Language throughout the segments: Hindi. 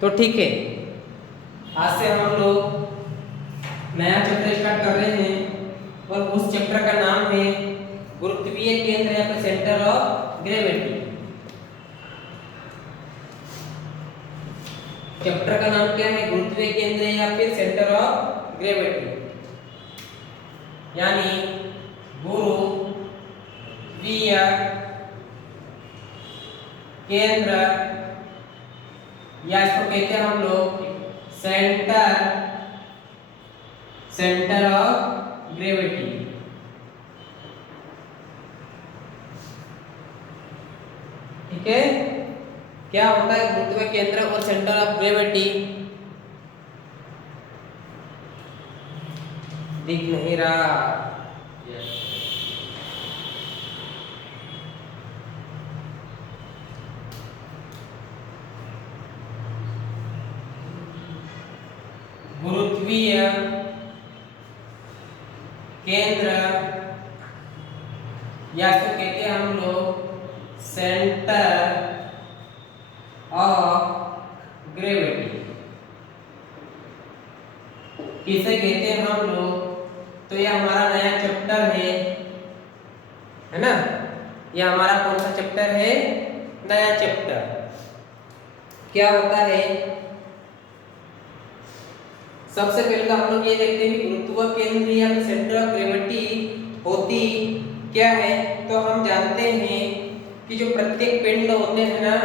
तो ठीक है, आज से हम लोग नया चैप्टर स्टार्ट कर रहे हैं और उस चैप्टर का नाम है गुरुत्वीय केंद्र या फिर सेंटर ऑफ ग्रेविटी। चैप्टर का नाम क्या है? गुरुत्वीय केंद्र या फिर सेंटर ऑफ ग्रेविटी, यानी गुरुत्वीय केंद्र या इसको कहते हैं हम लोग सेंटर ऑफ ग्रेविटी। ठीक है, क्या होता है गुरुत्वीय केंद्र और सेंटर ऑफ ग्रेविटी? दिख नहीं रहा? गुरुत्वीय केंद्र या इसको कहते हैं हम लोग सेंटर ऑफ ग्रेविटी। किसे कहते हैं हम लोग? तो ये हमारा नया चैप्टर है ना? ये हमारा कौन सा चैप्टर है? नया चैप्टर। क्या होता है? सबसे पहले तो हम लोग ये देखते हैं कि गुरुत्वीय केंद्र या सेंटर ऑफ ग्रेविटी होती क्या है। तो हम जानते हैं कि जो प्रत्येक पिंड होते हैं ना,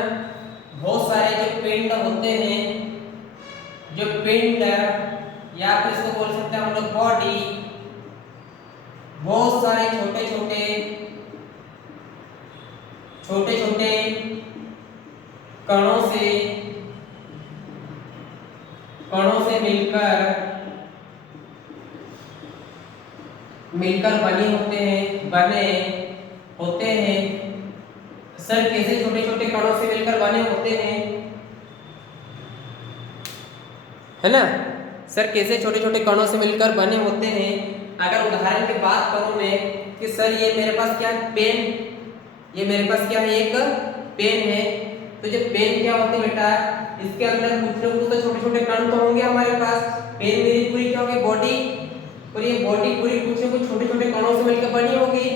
बहुत सारे जो पिंड होते हैं, जो पिंड या फिर इसको बोल सकते हैं हम लोग बॉडी, बहुत सारे छोटे छोटे कणों से मिलकर बने होते हैं। सर कैसे छोटे छोटे कणों से मिलकर बने होते हैं, है ना? सर कैसे छोटे छोटे कणों से मिलकर बने होते हैं? अगर उदाहरण की बात करूं मैं कि सर ये मेरे पास क्या पेन, ये मेरे पास क्या है? एक पेन है। तो जो पेन क्या होती है बेटा, इसके अंदर कुछ न कुछ तो छोटे छोटे कण तो होंगे हमारे पास। पेन मेरी पूरी क्या होगी? बॉडी, और ये बॉडी पूरी कुछ न कुछ छोटे छोटे कणों से मिलकर बनी होगी।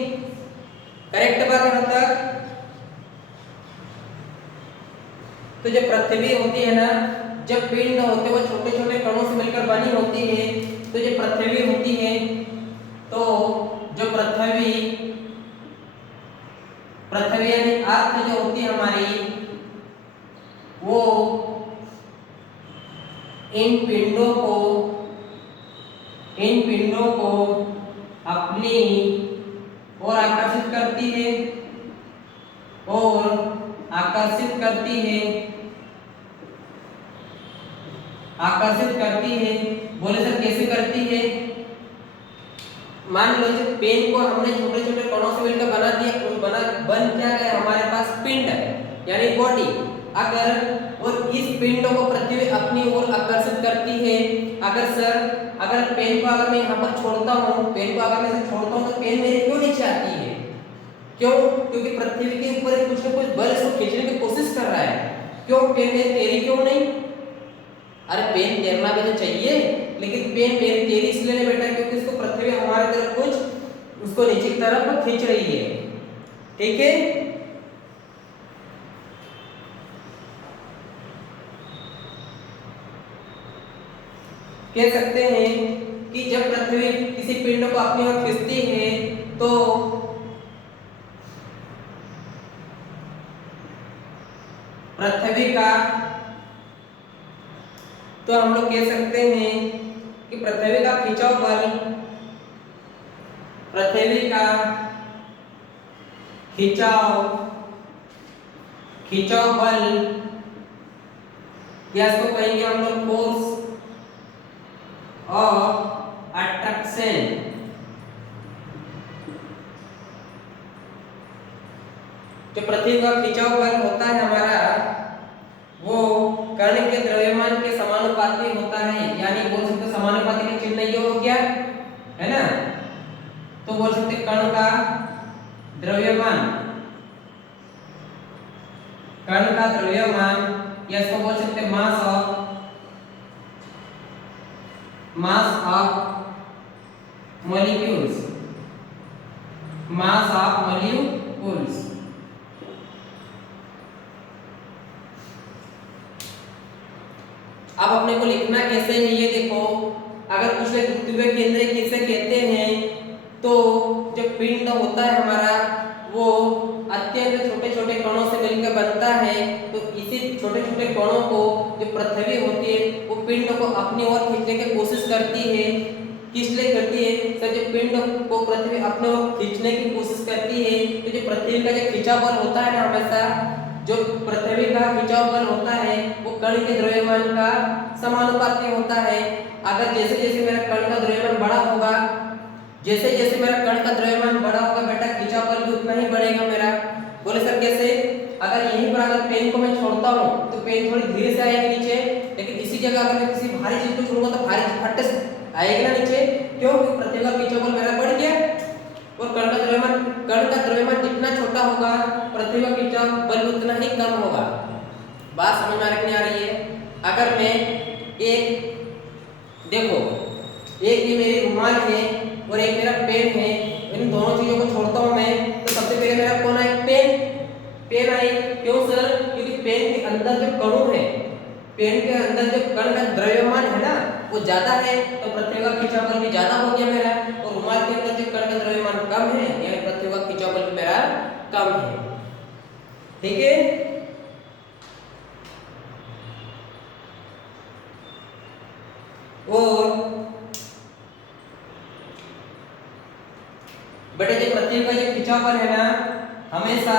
करेक्ट बात है यहाँ तक? तो जो पृथ्वी होती है ना, जब पिंड होते वो छोटे छोटे कणों से मिलकर बनी होती है। तो जो पृथ्वी होती है, तो जो पृथ्वी यानी अर्थ जो होती है हमारी, वो इन पिंडों को अपनी ओर आकर्षित करती है। बोले सर कैसे करती है? मान लो जो पेन को हमने छोटे छोटे कणों से मिलकर बना दिया, बन क्या गया हमारे पास? पिंड यानी बॉडी। और इस पिंड को पृथ्वी अपनी ओर आकर्षित करती है। अगर पेन को अगर मैं यहाँ पर छोड़ता हूँ, तो पेन मेरे क्यों नीचे आती है? क्यों? क्योंकि पृथ्वी के ऊपर कुछ न कुछ बल इसको खींचने की कोशिश कर रहा है। क्यों? पेन मेरी तैरी क्यों नहीं? अरे पेन तैरना भी तो चाहिए, लेकिन पेन मेरी तैरी इसलिए नहीं बेटा क्योंकि इसको पृथ्वी हमारे तरफ कुछ उसको नीचे की तरफ खींच रही है। ठीक है, कह सकते हैं कि जब पृथ्वी किसी पिंड को अपनी ओर खींचती है, तो पृथ्वी का, तो हम लोग कह सकते हैं कि पृथ्वी का खिंचाव बल, या इसको कहेंगे हम लोग फोर्स ऑफ अट्रैक्शन। जो पृथ्वी का खिंचाव बल होता है हमारा, वो कण के द्रव्यमान के समानुपाती होता है। यानी बोल सकते समानुपाती का चिन्ह ये हो गया, है ना? तो बोल सकते कण का द्रव्यमान या इसको बोल सकते हैं mass of molecules, mass of molecules. अब अपने को लिखना कैसे है ये देखो, अगर कुछ ध्रुवीय केंद्र किसे कहते हैं तो जो पिंड होता है हमारा वो अत्यंत छोटे छोटे कणों से मिलकर बनता है। तो इसी छोटे छोटे कणों को जो पृथ्वी होती है वो पिंड को अपनी ओर खींचने की कोशिश करती है। किस लिए करती है सर? जो पिंड को पृथ्वी अपने ओर खींचने की कोशिश करती है तो जो पृथ्वी का जो खिंचाव बल होता है ना, हमेशा जो पृथ्वी का खिंचाव बल होता है वो कण के द्रव्यमान का समानुपाती होता है। अगर जैसे जैसे मेरा कण का द्रव्यमान बड़ा होगा, जैसे जैसे मेरा कण का द्रव्यमान बड़ा होगा बेटा खिंचाव बल भी उतना ही बढ़ेगा मेरा। बोले सर कैसे? अगर यहीं पर अगर पेन को मैं छोड़ता हूँ तो पेन थोड़ी धीरे से आएगी नीचे, लेकिन इसी जगह अगर मैं किसी भारी चीज को छोड़ूंगा तो भारी फट से आएगी ना नीचे। क्यों? क्योंकि पृथ्वी का खिंचाव बल मेरा बढ़ गया और कण का द्रव्यमान जितना छोटा होगा पृथ्वी का खिंचाव बल उतना ही कम होगा। बात समझ में आ रही है? अगर मैं एक देखो, एक ये मेरी रुमाल है और एक मेरा पेन है, इन दोनों चीजों को छोड़ता हूं मैं तो सबसे पहले मेरा कौन आए? पेन आई। क्यों सर? क्योंकि पेन के अंदर जो कणु है, पेन के अंदर जो कण का द्रव्यमान है ना वो ज्यादा है तो पृथ्वी का खिंचाव बल भी ज्यादा हो गया मेरा। और रुमाल के अंदर जो कण का द्रव्यमान कम है यानी पृथ्वी का खिंचाव बल भी मेरा कम है। ठीक है? और बेटे जो पृथ्वी का जो खिंचाव बल है ना हमेशा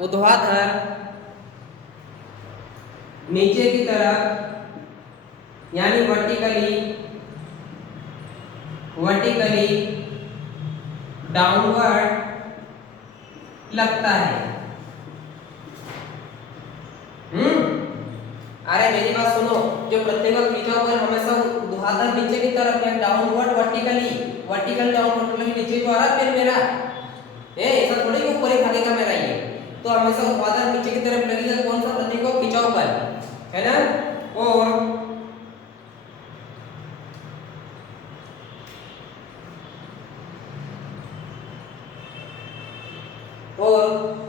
ऊर्ध्वाधर नीचे की तरफ यानी वर्टिकली डाउनवर्ड लगता है। अरे मेरी बात सुनो, जो पृथ्वी का खिंचाव बल हमेशा ऊर्ध्वाधर नीचे की तरफ है, डाउनवर्ड वर्टिकल डाउनवर्ड मतलब नीचे को आ रहा है मेरा, ऐसा थोड़ी कि ऊपर ही भागेगा मेरा ये, तो हमेशा ऊर्ध्वाधर नीचे की तरफ लगेगा। कौन सा? पृथ्वी का खिंचाव बल है ना। और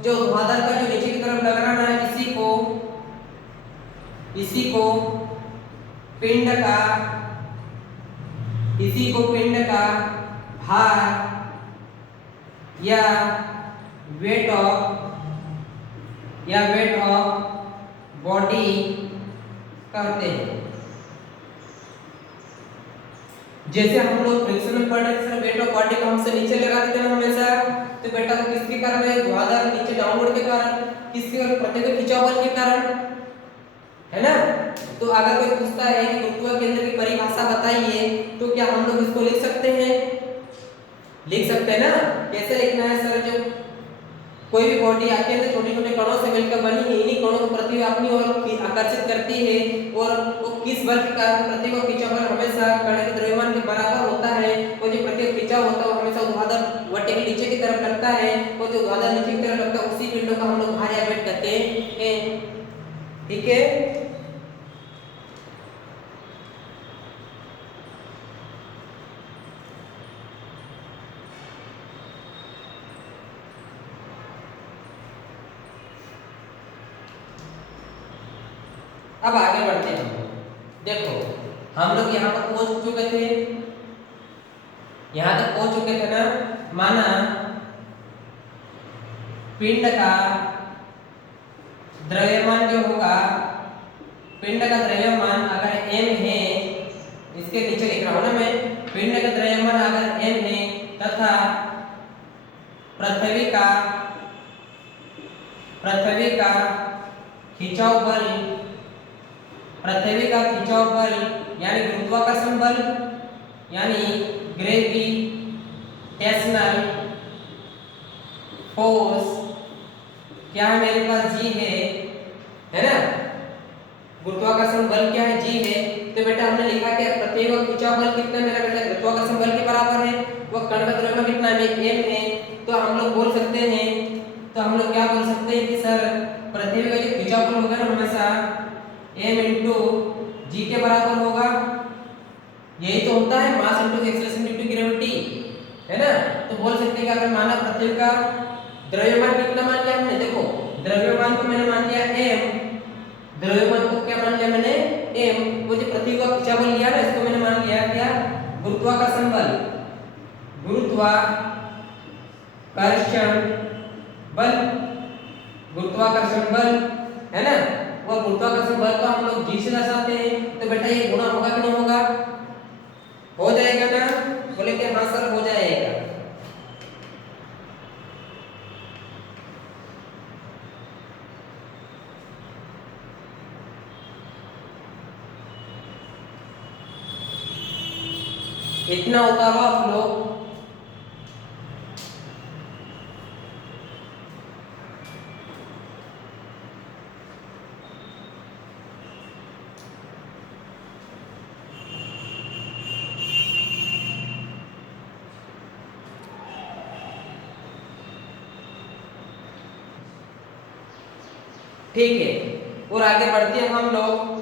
जो ऊर्ध्वाधर का जो नीचे की तरफ लग रहा है इसी को पिंड का भार या वेट ऑफ बॉडी करते हैं। जैसे हम लोग फ्रिक्शन में पढ़ रहे थे सर, वेट ऑफ बॉडी को हमसे नीचे लगा देते हैं हमेशा, तो बेटा तो किसके कारण है? ऊर्ध्वाधर नीचे डाउनवर्ड के कारण। किसके कारण? पृथ्वी के खिंचाव बल के कारण, है ना। तो अगर कोई पूछता है कि गुरुत्वाकर्षण केंद्र की परिभाषा बताइए तो क्या हम लोग इसको लिख सकते हैं? लिख सकते हैं ना। कैसे लिखना है सर? जो कोई भी बॉडी अत्यंत छोटे छोटे कणों से मिलकर बनी है, इन्हीं कणों को पृथ्वी अपनी ओर आकर्षित करती है और वो किस बल के कारण? पृथ्वी का खिंचाव बल हमेशा कण के द्रव्यमान के बराबर होता है और जो पृथ्वी का खिंचाव होता है वो हमेशा ऊर्ध्वाधर वर्टिकल नीचे की तरफ लगता है और जो ऊर्ध्वाधर नीचे की तरफ लगता है उसी पिंड को हम लोग भार या वेट कहते हैं। ठीक है? अब आगे बढ़ते हैं। देखो हम लोग यहाँ तक पहुंच चुके थे ना। माना पिंड का द्रव्यमान जो होगा, पिंड का द्रव्यमान अगर m है, इसके नीचे लिख रहा हूं ना मैं, पिंड का द्रव्यमान अगर m है तथा पृथ्वी का खिंचाव बल यानी गुरुत्वाकर्षण बल यानी ग्रेविटेशनल फोर्स क्या है मेरे पास? जी है ना। गुरुत्वाकर्षण बल क्या है? जी है। तो बेटा हमने लिखा क्या? खिंचाव बल कितना मेरा बेटा गुरुत्वाकर्षण बल के बराबर है, वो कण का द्रव्यमान कितना है m है। तो हम लोग बोल सकते हैं, तो हम लोग क्या बोल सकते हैं कि सर पृथ्वी का जो खिंचाव बल होगा ना हमेशा m इंटू g के बराबर होगा। यही तो होता है mass into acceleration due to gravity, है ना। तो बोल सकते हैं कि अगर माना पृथ्वी का द्रव्यमान कितना मान लिया हमने, देखो द्रव्यमान को मैंने मान लिया m, द्रव्यमान को क्या मान लिया मैंने m, वो जो पृथ्वी का खिंचाव बल लिया ना इसको मैंने मान लिया क्या गुरुत्वाकर्षण बल, गुरुत्वाकर्षण बल, गुरुत्वाकर्षण बल, है ना। वो गुरुत्वाकर्षण बल को हम लोग g से दर्शाते हैं, तो बेटा ये गुणा होगा कि नहीं होगा, हो जाएगा ना, बोले कि हाँ सर हो जाएगा। इतना होता हुआ फ्लो, ठीक है। और आगे बढ़ते हैं हम लोग,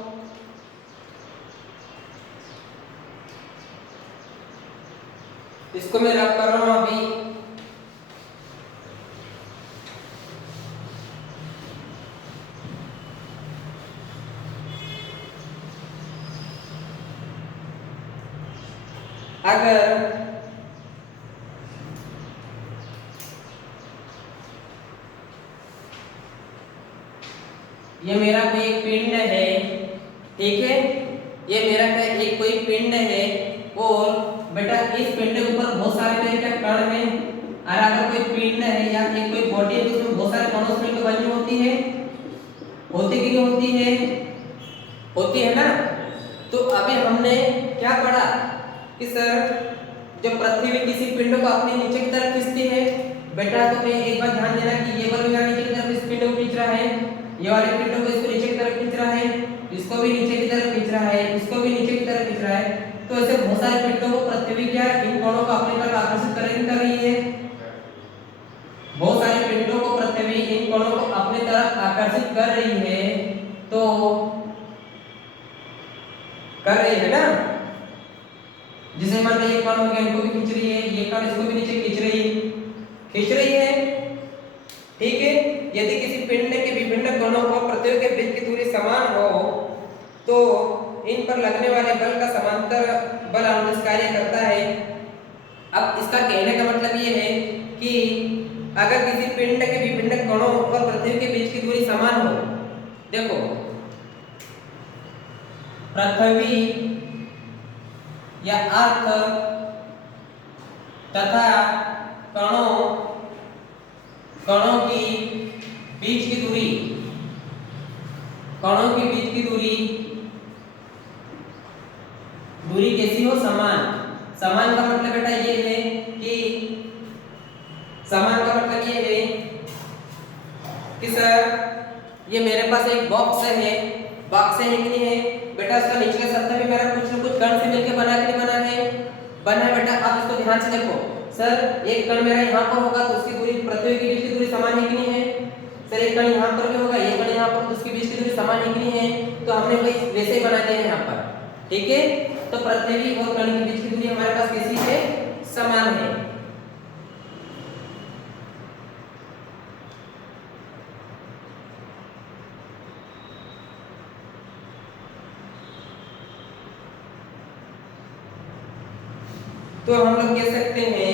इसको मैं रब कर रहा हूं अभी। अगर ये मेरा कोई एक पिंड है, ठीक है, ये मेरा एक कोई पिंड है और बेटा इस पिंड के ऊपर बहुत सारे मेरे क्या कण हैं, और अगर कोई पिंड है या एक कोई बॉडी है उसमें बहुत सारे कणों से मिलकर बनी होती है, होती कि नहीं होती है, होती है ना। तो अभी हमने क्या पढ़ा कि सर जब पृथ्वी किसी पिंड को अपने नीचे की तरफ खींचती है, बेटा तो मैं एक बात ध्यान देना कि ये बल मेरा नीचे की तरफ इस पिंड को खींच रहा है, ये वाले पिंड को इसको नीचे की तरफ खींच रहा है, इसको भी नीचे की तरफ खींच रहा है, इसको भी नीचे की तरफ खींच रहा है। तो ऐसे बहुत सारे पिंडों को पृथ्वी क्या इन कणों को अपनी तरफ आकर्षित कर रही है, बहुत सारे पिंडों को पृथ्वी इन कणों को अपनी तरफ आकर्षित कर रही है, तो कर रही है ना। जिसे मान लीजिए कण हो गया इनको भी खींच रही है, ये कण इसको भी नीचे खींच रही है, ठीक है। यदि किसी पिंड के विभिन्न कणों और पृथ्वी के बीच की दूरी समान हो तो इन पर लगने वाले बल का समांतर बल अनुदिश कार्य करता है। अब इसका कहने का मतलब ये है कि अगर किसी पिंड के विभिन्न कणों और पृथ्वी के बीच की दूरी समान हो, देखो पृथ्वी या अर्थ तथा कणों की बीच की दूरी, कणों के बीच की दूरी कैसी हो, समान। समान का मतलब बेटा ये है कि समान का मतलब ये है कि सर ये मेरे पास एक बॉक्स है, बॉक्स है कि नहीं है बेटा, इसका निचले सतह पे मेरा कुछ न कुछ कण से मिलकर बना के नहीं बना है, बना है बेटा। आप इसको ध्यान से देखो, सर एक कण मेरा यहाँ पर होगा तो उसकी दूरी पृथ्वी के बीच की दूरी समान है कि नहीं है, सर एक कण यहाँ पर भी होगा, एक कण यहाँ पर, तो उसके बीच की दूरी समान है कि नहीं है, तो हमने वही वैसे ही बना दिया है यहाँ पर, ठीक है। तो पृथ्वी और कण के बीच की दूरी हमारे पास कैसी है, समान है। तो हम लोग कह सकते हैं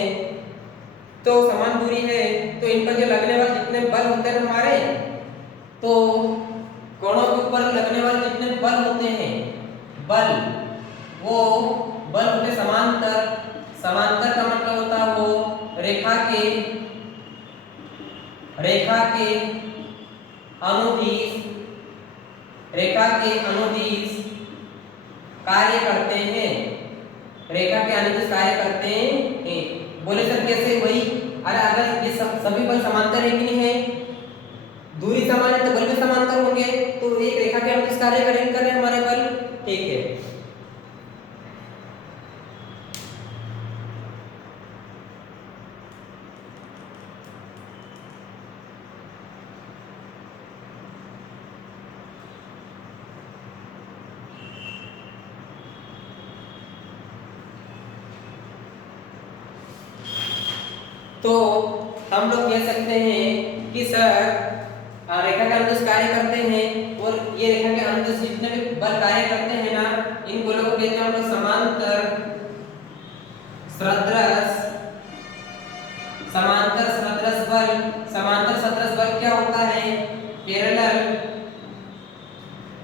तो समान दूरी है, तो इन पर जो लगने वाले जितने बल होते हैं हमारे, तो कोणों के ऊपर लगने वाले जितने बल होते हैं, बल वो बल होते समांतर। समांतर का मतलब होता है वो रेखा के अनुदिश कार्य करते हैं, रेखा के अनुदिश कार्य करते हैं। बोले सर कैसे, वही अरे अगर ये सभी बल समांतर है कि नहीं है, दूरी समान है तो बल भी समांतर होंगे, तो एक रेखा के अनुदिश कार्य कर रहे हमारे बल, ठीक है। तो हम लोग कह सकते हैं कि सर रेखा के अनुदिश कार्य करते हैं और ये रेखा के अनुदिश जितने भी बल कार्य करते हैं ना, इन बलों को कहते हैं हम लोग समांतर सदृश बल। समांतर सदृश बल क्या होता है?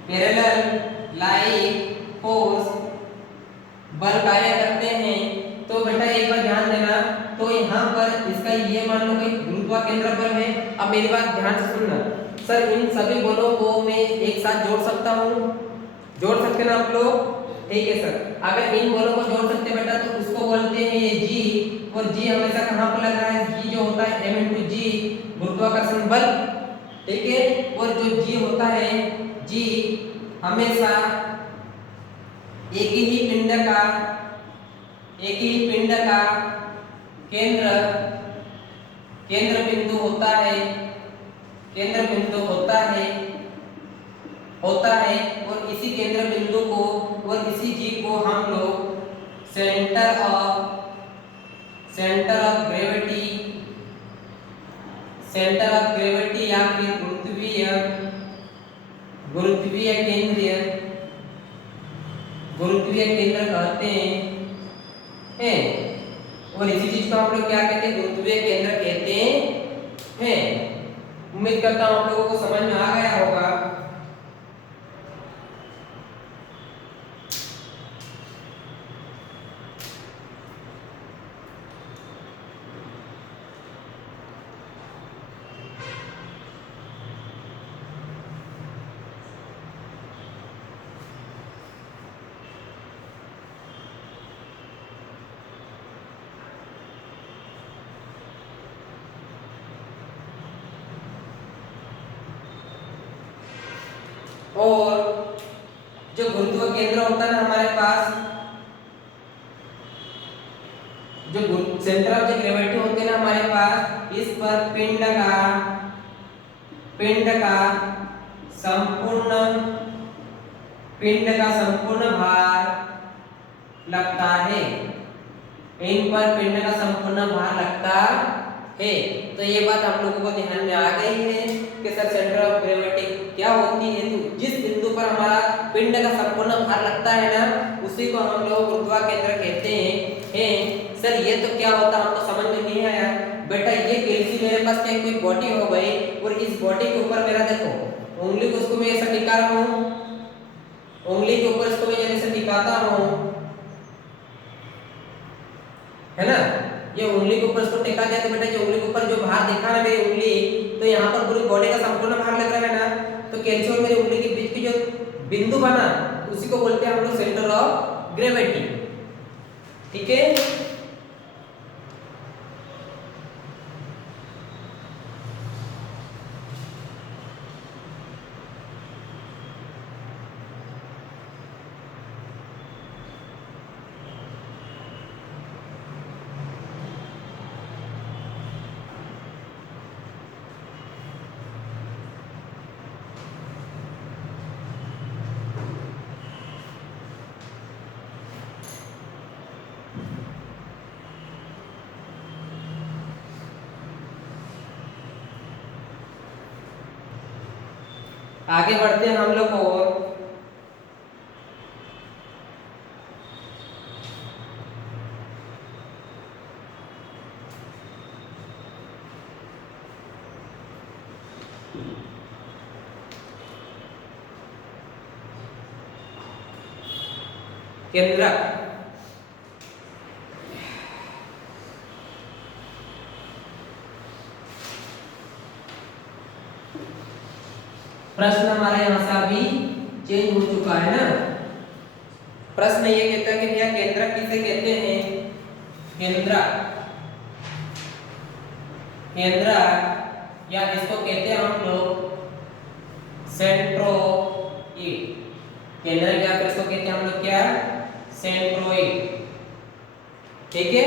पैरेलल लाइक फोर्स बल कार्य करते हैं। तो बेटा एक बार ध्यान देना, तो यहाँ पर इसका ये मान लो कि गुरुत्वाकेंद्र बल है। अब मेरी बात ध्यान से सुनना, सर इन सभी बलों को मैं एक साथ जोड़ सकता हूँ, जोड़ सकते ना आप लोग? ठीक है सर, अगर इन बलों को जोड़ सकते बेटा तो उसको बोलते हैं ये जी, और जी हमेशा कहाँ पर लग रहा है? जी जो होता है m × g गुरुत्वाकर्षण बल, ठीक है। और जो जी होता है, जी हमेशा एक ही पिंड का केंद्र बिंदु होता है और इसी केंद्र बिंदु को और इसी जी को हम लोग सेंटर ऑफ ग्रेविटी या फिर गुरुत्वीय केंद्र कहते हैं। और इसी चीज को हम लोग क्या कहते हैं? गुरुत्वीय केंद्र कहते हैं। उम्मीद करता हूं आप लोगों को समझ में आ गया होगा। और जो गुरुत्व केंद्र होता है ना हमारे पास, जो सेंटर ऑफ द ग्रेविटी होते हैं ना हमारे पास, इस पर पिंड का संपूर्ण भार लगता है। इन पर पिंड का संपूर्ण भार लगता है। तो ये बात हम लोगों को ध्यान में आ गई है कि सर सेंटर ऑफ ग्रेविटी क्या होती है। तो जिस बिंदु पर हमारा पिंड का संपूर्ण भार लगता है ना, उसी को हम लोग गुरुत्वाकेंद्र कहते हैं। सर ये तो क्या होता है हमको समझ में नहीं आया बेटा। ये कैसी मेरे पास क्या कोई बॉडी हो गई और इस बॉडी के ऊपर मेरा देखो उंगली को उसको मैं ऐसा टिका रहा हूँ, उंगली के ऊपर इसको मैं ऐसे टिकाता हूँ, है ना। ये उंगली के ऊपर इसको टिका दिया तो बेटा ये उंगली के ऊपर जो भार दिखा ना मेरी उंगली, तो यहाँ पर पूरी बॉडी का संपूर्ण भार लग रहा है ना। तो कैल्सी और मेरी उंगली के बीच की जो बिंदु बना उसी को बोलते हैं हम लोग सेंटर ऑफ ग्रेविटी। ठीक है। आगे बढ़ते हैं हम लोग और केंद्रक। प्रश्न हमारा यहाँ से अभी चेंज हो चुका है ना। प्रश्न ये कहता है कि भैया केंद्रक किसे कहते हैं? केंद्रक या इसको कहते हैं हम लोग सेंट्रोइड। केंद्रक या फिर इसको कहते हैं हम लोग क्या? सेंट्रोइड। ठीक है,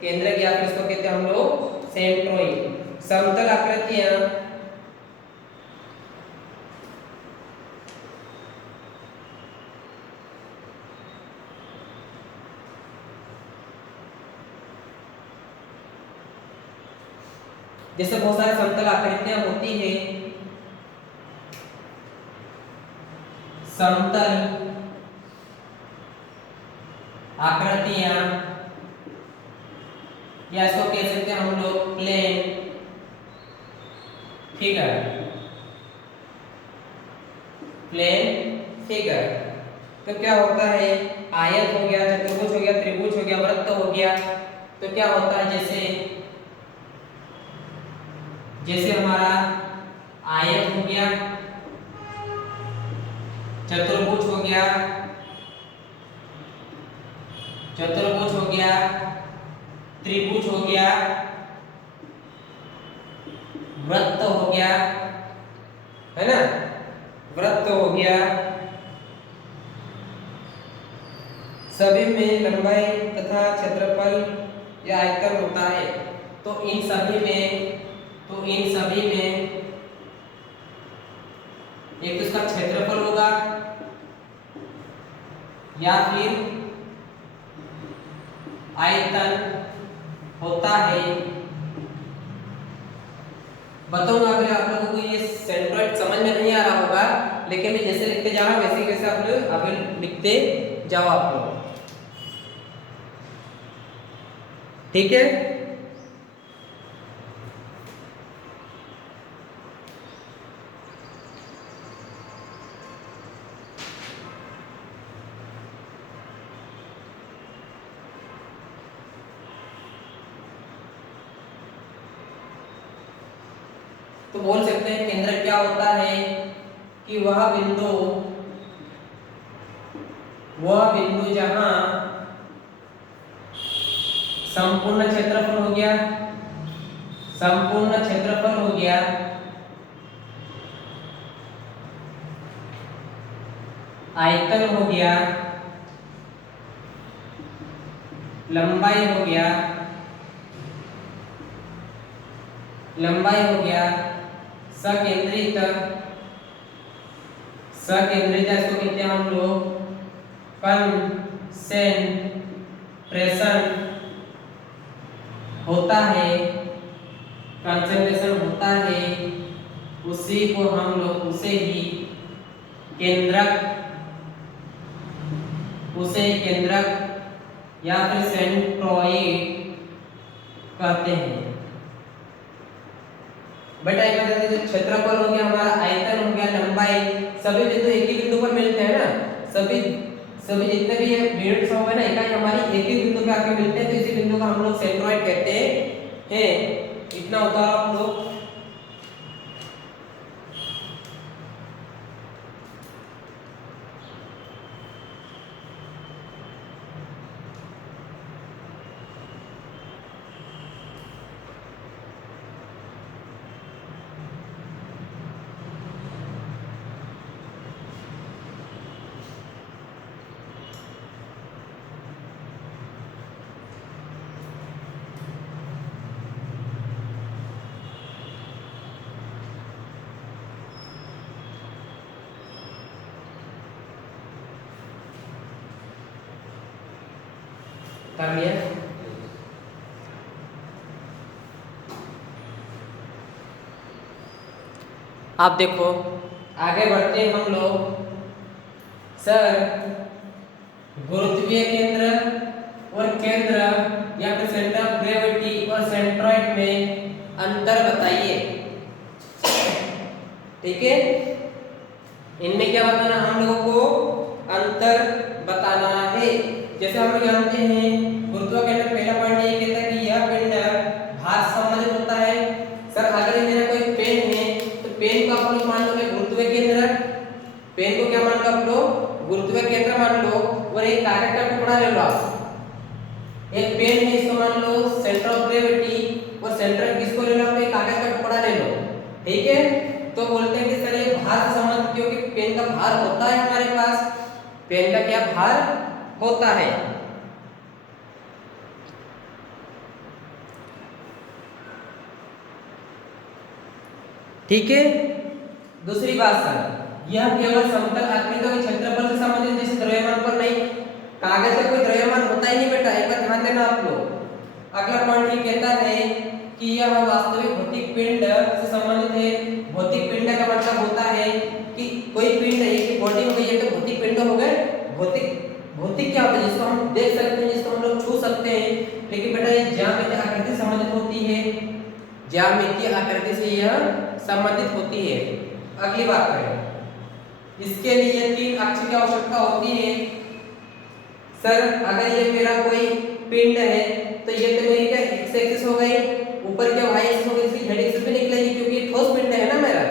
केंद्रक या फिर इसको कहते हैं हम लोग सेंट्रोइड। समतल आकृतियां जैसे बहुत सारे समतल आकृतियां होती है, समतल आकृतियां, या इसको कह सकते हैं हम लोग प्लेन फिगर, प्लेन फिगर। तो क्या होता है, आयत हो गया, चतुर्भुज हो गया, त्रिभुज हो गया, वृत्त हो गया। तो क्या होता है, जैसे हमारा आयत हो गया, चतुर्भुज हो गया, चतुर्भुज हो गया, त्रिभुज हो गया, वृत्त हो गया, है ना, वृत्त हो गया, सभी में लंबाई तथा क्षेत्रफल या आयतन होता है। तो इन सभी में एक तो इसका क्षेत्रफल होगा या फिर आयतन होता है। बताऊंगा अगर आप लोगों को ये सेंट्रोइड समझ में नहीं आ रहा होगा, लेकिन मैं जैसे लिखते जा रहा हूँ वैसे कैसे आप लोग अभी लिखते जाओ आप लोग, ठीक है। तो बोल सकते हैं केंद्र क्या होता है कि वह बिंदु जहां संपूर्ण क्षेत्रफल हो गया, संपूर्ण क्षेत्रफल हो गया, आयतन हो गया, लंबाई हो गया, सकेंद्रित इसको कहते हैं हम लोग कंसंट्रेशन होता है, कंसंट्रेशन होता है, उसी को हम लोग उसे ही केंद्रक या फिर सेंट्रोइड कहते हैं। बेटा एक बात जो क्षेत्रफल हो गया हमारा, आयतन हो गया, लंबाई, सभी बिंदु एक ही बिंदु पर मिलते हैं ना, सभी जितने भी यूनिट्स हो गए ना इकाई हमारी एक ही बिंदु पे आके मिलते हैं, तो इसी बिंदु को हम लोग सेंट्रोइड कहते हैं। इतना होता है आप लोग। कर लिया। आप देखो आगे बढ़ते हैं हम लोग। सर गुरुत्वीय केंद्र और केंद्र या फिर सेंटर ऑफ ग्रेविटी और सेंट्रॉइड में अंतर बताइए, ठीक है। इनमें क्या बताना, हम लोगों को अंतर बताना है। जैसे हम लोग जानते हैं गुरुत्वाकर्षण केंद्र पहला पॉइंट ये कहता है कि यह पिंड भार से संबंधित होता है। सर अगर मेरा कोई पेन है तो पेन को आप लोग मान लो गुरुत्वीय केंद्र, पेन को क्या मान लो आप लोग गुरुत्वीय केंद्र मान लो, और एक कागज का टुकड़ा ले लो आप, एक पेन है इसको मान लो सेंटर ऑफ ग्रेविटी, और सेंटर किसको ले लो आप, एक कागज का टुकड़ा ले लो, ठीक है। तो बोलते हैं कि सर ये भार से संबंधित, क्योंकि पेन का भार होता है हमारे पास, पेन का क्या भार होता है। ठीक है। दूसरी बात सर, यह केवल समतल आकृतियों के क्षेत्रफल से संबंधित, जैसे द्रव्यमान पर नहीं, कागज का कोई द्रव्यमान होता ही नहीं बेटा, एक बार ध्यान देना आप लोग। अगला पॉइंट ये कहता है कि यह वास्तविक भौतिक पिंड से संबंधित है। भौतिक पिंड का मतलब होता है कि कोई पिंड है कि बॉडी हो गई है तो भौतिक पिंड हो गए। भौतिक क्या होता है? जिसको हम देख सकते हैं, जिसको हम लोग छू सकते हैं। लेकिन बेटा ये ज्यामितीय आकृति से संबंधित होती है, ज्यामितीय आकृति से यह संबंधित होती है। अगली बात करें, इसके लिए 3 अक्ष की आवश्यकता होती है। सर अगर ये मेरा कोई पिंड है तो ये तो मेरी क्या एक्स एक्सिस हो गई, ऊपर क्या वाई एक्सिस हो गई, इसकी जेड एक्सिस पे निकलेगी क्योंकि ये ठोस पिंड है ना मेरा।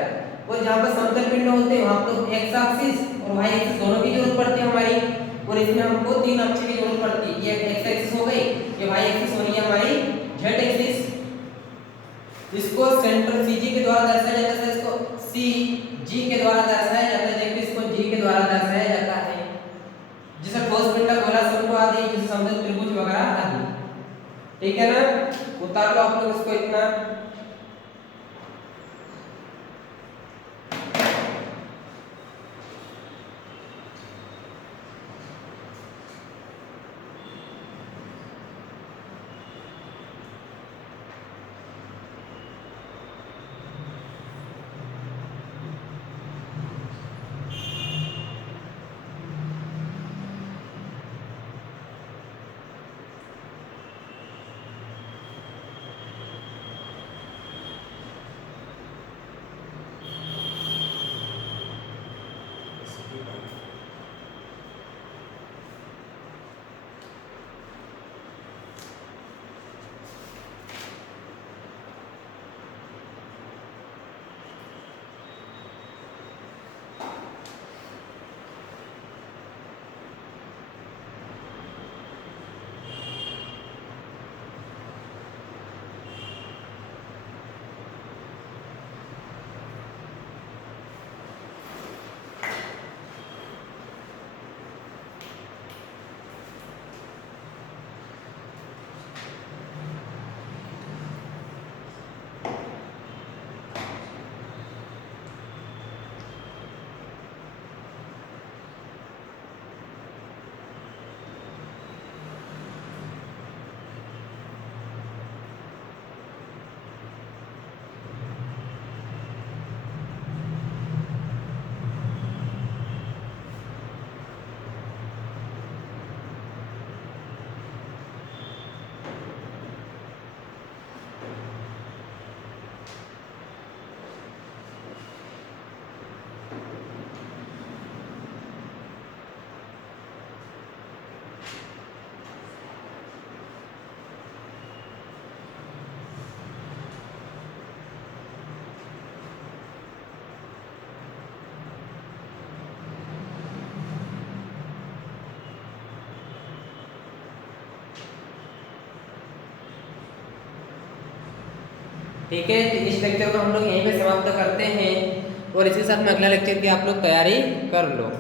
और जहां पर समतल पिंड होते हैं वहां तो एक्स एक्सिस और वाई एक्सिस दोनों की जरूरत पड़ती है हमारी, और इसमें हमको 3 अक्ष की जरूरत पड़ती है। ये एक्स एक्सिस हो गई, ये वाई एक्सिस हो रही है हमारी जेड एक्सिस। इसको सेंटर सीजी के द्वारा दर्शाया जाता है, इसको सीजी के द्वारा दर्शाया जाता है, जबकि इसको जी के द्वारा दर्शाया जाता है। जैसे ठोस पिंड गोला शंकु आदि, जैसे समतल त्रिभुज वगैरह आदि। ठीक है ना, उतार लो आप लोग इसको इतना। ठीक है, तो इस लेक्चर को हम लोग यहीं पे समाप्त करते हैं और इसी साथ में अगला लेक्चर की आप लोग तैयारी कर लो।